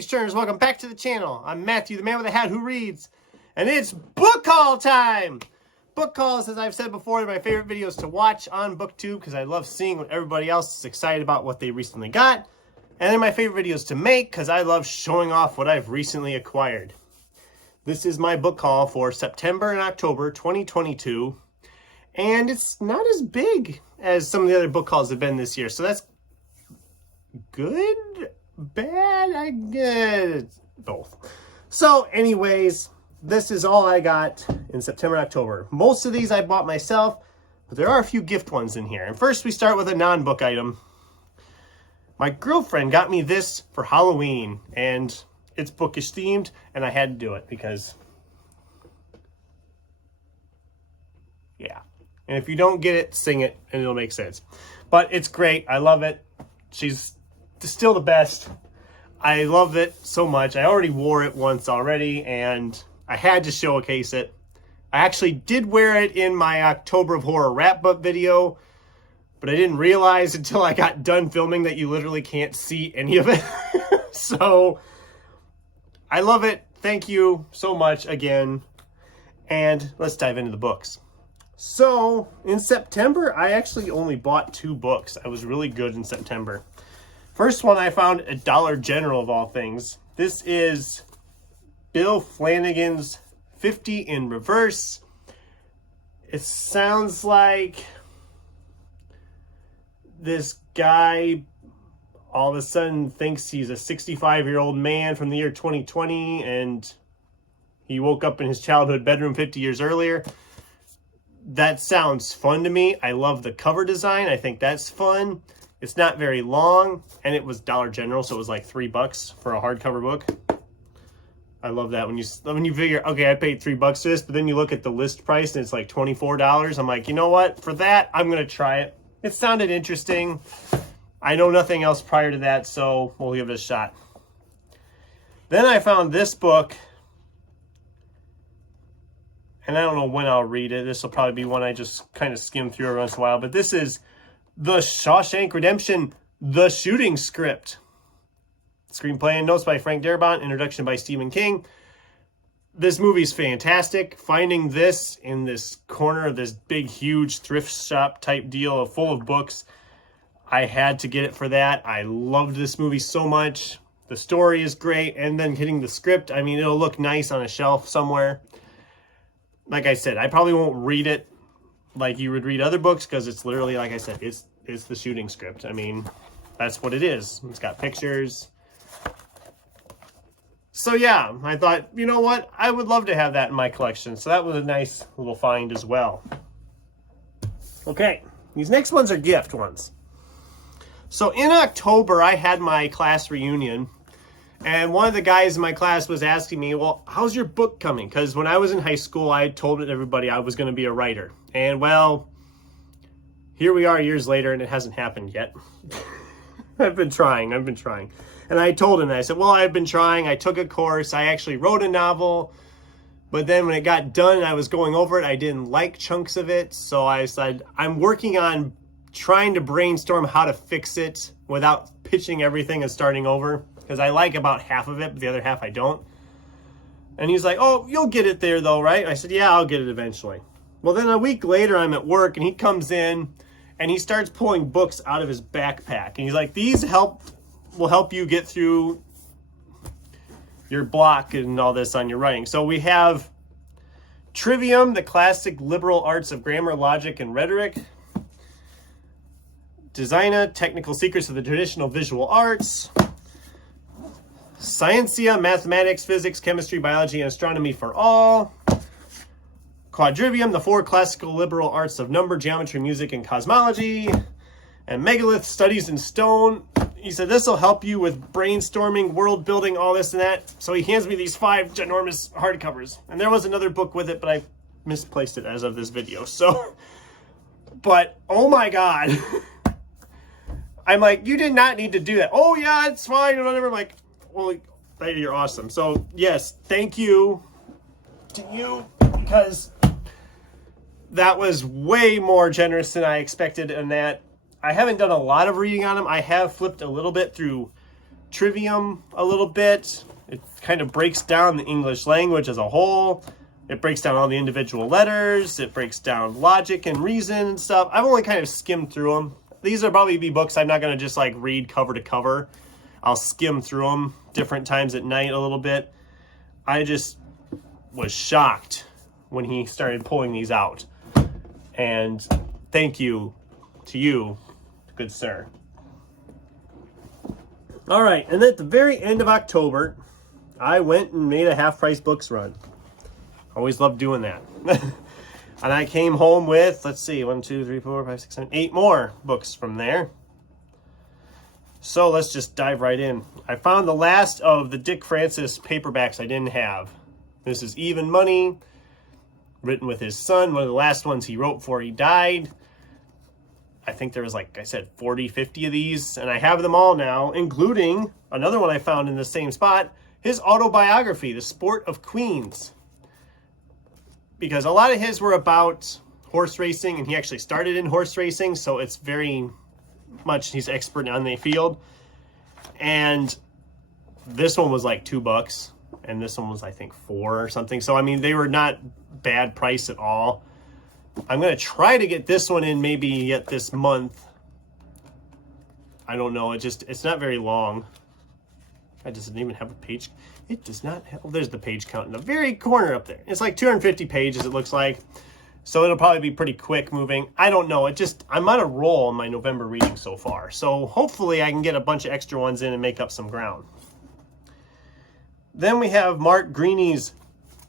page turners, welcome back to the channel. I'm Matthew, the man with a hat who reads, and it's book haul time. Book hauls, as I've said before, are my favorite videos to watch on BookTube because I love seeing what everybody else is excited about what they recently got. And they're my favorite videos to make because I love showing off what I've recently acquired. This is my book haul for September and October 2022. And it's not as big as some of the other book hauls have been this year. So that's good, bad, I guess, both. So anyways, this is all I got in September and October. Most of these I bought myself, but there are a few gift ones in here. And first we start with a non-book item. My girlfriend got me this for Halloween, and it's bookish themed, and I had to do it because, yeah. And if you don't get it, sing it, and it'll make sense. But it's great. I love it. She's still the best. I love it so much. I already wore it once already, and I had to showcase it. I actually did wear it in my October of Horror wrap-up video, but I didn't realize until I got done filming that you literally can't see any of it. So, I love it. Thank you so much again. And let's dive into the books. So, in September, I actually only bought 2 books. I was really good in September. First one I found at Dollar General, of all things. This is Bill Flanagan's 50 in Reverse. It sounds like this guy all of a sudden thinks he's a 65-year-old man from the year 2020, and he woke up in his childhood bedroom 50 years earlier. That sounds fun to me. I love the cover design. I think that's fun. It's not very long, and it was Dollar General, so it was like $3 for a hardcover book. I love that when you figure, okay, I paid $3 for this, but then you look at the list price and it's like $24. I'm like, you know what? For that, I'm gonna try it. It sounded interesting. I know nothing else prior to that, so we'll give it a shot. Then I found this book, and I don't know when I'll read it. This will probably be one I just kind of skim through every once in a while, but this is The Shawshank Redemption, The Shooting Script. Screenplay and notes by Frank Darabont, introduction by Stephen King. This movie's fantastic. Finding this in this corner of this big, huge thrift shop type deal full of books, I had to get it for that. I loved this movie so much. The story is great, and then getting the script, I mean, it'll look nice on a shelf somewhere. Like I said, I probably won't read it like you would read other books because it's literally, like I said, it's the shooting script. I mean, that's what it is. It's got pictures. So yeah, I thought, you know what? I would love to have that in my collection. So that was a nice little find as well. Okay, these next ones are gift ones. So in October, I had my class reunion. And one of the guys in my class was asking me, well, how's your book coming? Because when I was in high school, I told everybody I was going to be a writer. And well, here we are years later and it hasn't happened yet. I've been trying. And I told him, I said, well, I've been trying. I took a course. I actually wrote a novel. But then when it got done and I was going over it, I didn't like chunks of it. So I said, I'm working on trying to brainstorm how to fix it without pitching everything and starting over. Because I like about half of it, but the other half I don't. And he's like, oh, you'll get it there though, right? I said, yeah, I'll get it eventually. Well, then a week later, I'm at work and he comes in and he starts pulling books out of his backpack. And he's like, these will help you get through your block and all this on your writing. So we have Trivium, the classic liberal arts of grammar, logic, and rhetoric. Designa, technical secrets of the traditional visual arts. Scientia, mathematics, physics, chemistry, biology, and astronomy for all. Quadrivium, the 4 classical liberal arts of number, geometry, music, and cosmology. And Megalith, studies in stone. He said, this will help you with brainstorming, world building, all this and that. So he hands me these 5 ginormous hardcovers. And there was another book with it, but I misplaced it as of this video. So, but, oh my God. I'm like, you did not need to do that. Oh yeah, it's fine, or whatever. I'm like, well, you're awesome. So yes, thank you to you, because that was way more generous than I expected. And that I haven't done a lot of reading on them. I have flipped a little bit through trivium a little bit. It kind of breaks down the English language as a whole. It breaks down all the individual letters. It breaks down logic and reason and stuff. I've only kind of skimmed through them. These will probably be books I'm not going to just like read cover to cover. I'll skim through them different times at night a little bit. I just was shocked when he started pulling these out. And thank you to you, good sir. All right, and at the very end of October, I went and made a half-price books run. Always loved doing that. And I came home with, let's see, 1, 2, 3, 4, 5, 6, 7, 8 more books from there. So let's just dive right in. I found the last of the Dick Francis paperbacks I didn't have. This is Even Money, written with his son, one of the last ones he wrote before he died. I think there was, like I said, 40, 50 of these, and I have them all now, including another one I found in the same spot, his autobiography, The Sport of Queens. Because a lot of his were about horse racing, and he actually started in horse racing, so it's very much, he's expert on the field. And this one was like $2, and this one was, I think, $4 or something. So, I mean, they were not bad price at all. I'm going to try to get this one in maybe yet this month. I don't know. It's not very long. It doesn't even have a page. It does not have, well, there's the page count in the very corner up there. It's like 250 pages, it looks like. So it'll probably be pretty quick moving. I don't know. I'm on a roll in my November reading so far. So hopefully I can get a bunch of extra ones in and make up some ground. Then we have Mark Greeny's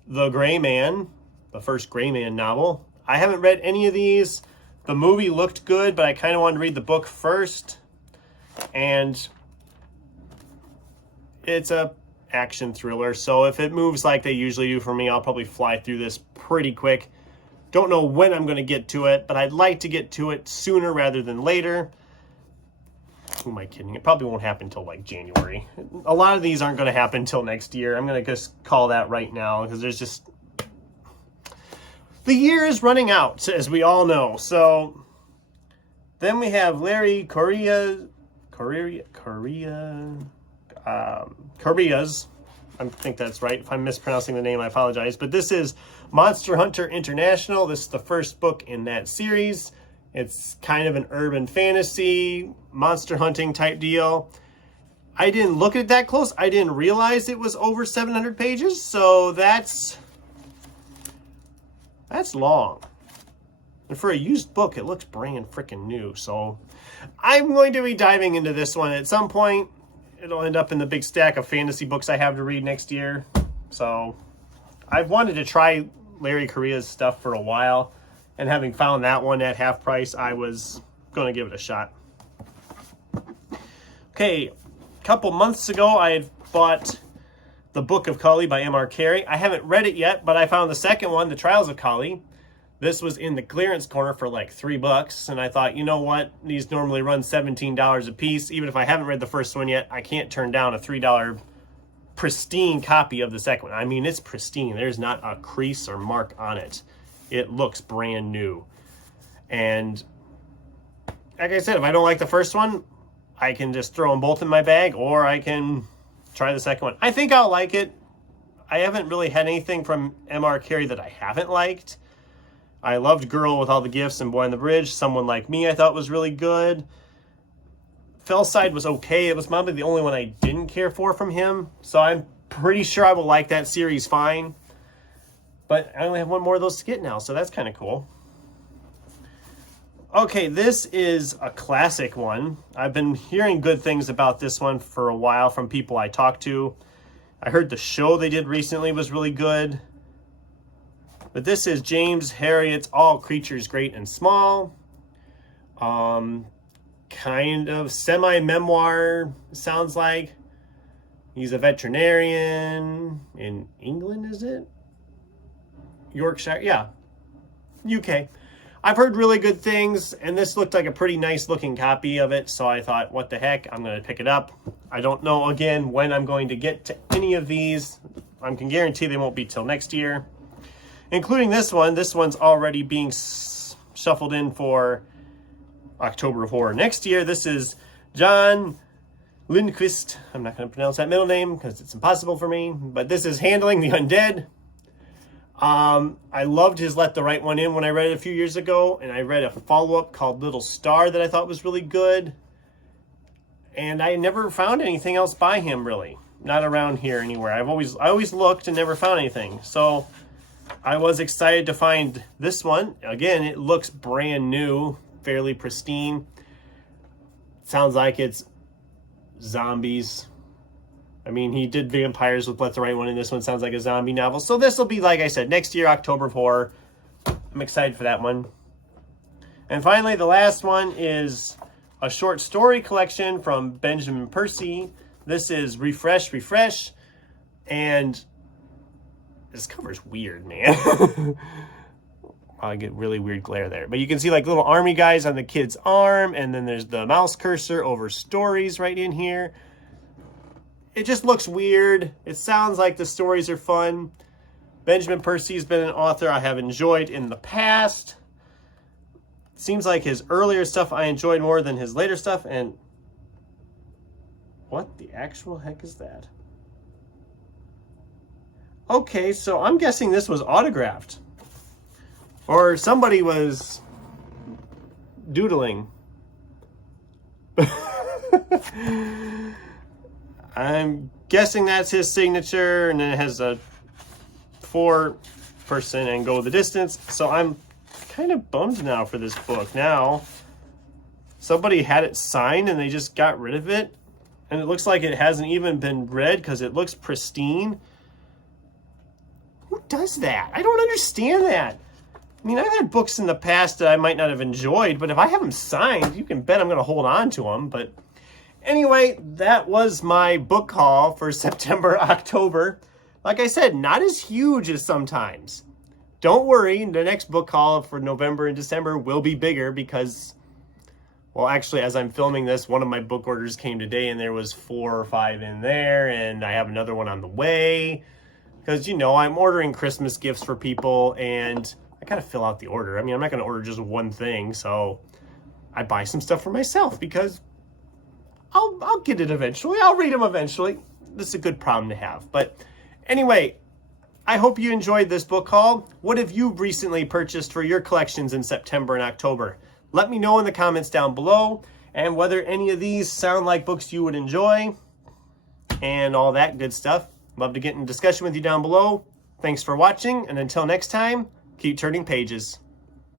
The Gray Man, the first Gray Man novel. I haven't read any of these. The movie looked good, but I kind of wanted to read the book first. And it's a action thriller, so if it moves like they usually do for me, I'll probably fly through this pretty quick. Don't know when I'm going to get to it, but I'd like to get to it sooner rather than later. Who am I kidding? It probably won't happen until like January. A lot of these aren't going to happen until next year. I'm going to just call that right now, because there's just... the year is running out, as we all know. So then we have Larry Correa's, I think that's right. If I'm mispronouncing the name, I apologize. But this is Monster Hunter International. This is the first book in that series. It's kind of an urban fantasy, monster hunting type deal. I didn't look at it that close. I didn't realize it was over 700 pages. So that's long. And for a used book, it looks brand freaking new. So I'm going to be diving into this one at some point. It'll end up in the big stack of fantasy books I have to read next year. So I've wanted to try Larry Correa's stuff for a while. And having found that one at half price, I was going to give it a shot. Okay, a couple months ago, I had bought The Book of Kali by M.R. Carey. I haven't read it yet, but I found the second one, The Trials of Kali. This was in the clearance corner for like $3, and I thought, you know what? These normally run $17 a piece. Even if I haven't read the first one yet, I can't turn down a $3 pristine copy of the second one. I mean, it's pristine. There's not a crease or mark on it. It looks brand new. And like I said, if I don't like the first one, I can just throw them both in my bag, or I can try the second one. I think I'll like it. I haven't really had anything from M.R. Carey that I haven't liked. I loved Girl with All the Gifts and Boy on the Bridge. Someone Like Me I thought was really good. Fellside was okay. It was probably the only one I didn't care for from him. So I'm pretty sure I will like that series fine. But I only have one more of those to get now, so that's kind of cool. Okay, this is a classic one. I've been hearing good things about this one for a while from people I talked to. I heard the show they did recently was really good. But this is James Herriot's All Creatures Great and Small. Kind of semi-memoir, sounds like. He's a veterinarian in England, is it? Yorkshire, yeah. UK. I've heard really good things, and this looked like a pretty nice looking copy of it, so I thought, what the heck, I'm going to pick it up. I don't know, again, when I'm going to get to any of these. I can guarantee they won't be till next year. Including this one. This one's already being shuffled in for October of Horror next year. This is John Lindqvist. I'm not going to pronounce that middle name because it's impossible for me. But this is Handling the Undead. I loved his Let the Right One In when I read it a few years ago. And I read a follow-up called Little Star that I thought was really good. And I never found anything else by him, really. Not around here anywhere. I always looked and never found anything. So I was excited to find this one. Again, it looks brand new, fairly pristine. Sounds like it's zombies. I mean, he did vampires with Let the Right One In. This one sounds like a zombie novel. So this will be, like I said, next year, October of Horror. I'm excited for that one. And finally, the last one is a short story collection from Benjamin Percy. This is Refresh, Refresh. And this cover's weird, man. I get really weird glare there. But you can see like little army guys on the kid's arm. And then there's the mouse cursor over stories right in here. It just looks weird. It sounds like the stories are fun. Benjamin Percy has been an author I have enjoyed in the past. Seems like his earlier stuff I enjoyed more than his later stuff. And what the actual heck is that? Okay, so I'm guessing this was autographed. Or somebody was doodling. I'm guessing that's his signature, and it has a 4-person and go the distance. So I'm kind of bummed now for this book. Now, somebody had it signed and they just got rid of it. And it looks like it hasn't even been read because it looks pristine. Who does that? I don't understand that. I mean, I've had books in the past that I might not have enjoyed, but if I have them signed, you can bet I'm going to hold on to them. But anyway, that was my book haul for September, October. Like I said, not as huge as sometimes. Don't worry, the next book haul for November and December will be bigger because, well, actually, as I'm filming this, one of my book orders came today and there was 4 or 5 in there, and I have another one on the way. Because, you know, I'm ordering Christmas gifts for people, and I kind of fill out the order. I mean, I'm not going to order just one thing, so I buy some stuff for myself because I'll get it eventually. I'll read them eventually. This is a good problem to have. But anyway, I hope you enjoyed this book haul. What have you recently purchased for your collections in September and October? Let me know in the comments down below, and whether any of these sound like books you would enjoy and all that good stuff. Love to get in discussion with you down below. Thanks for watching, and until next time, keep turning pages.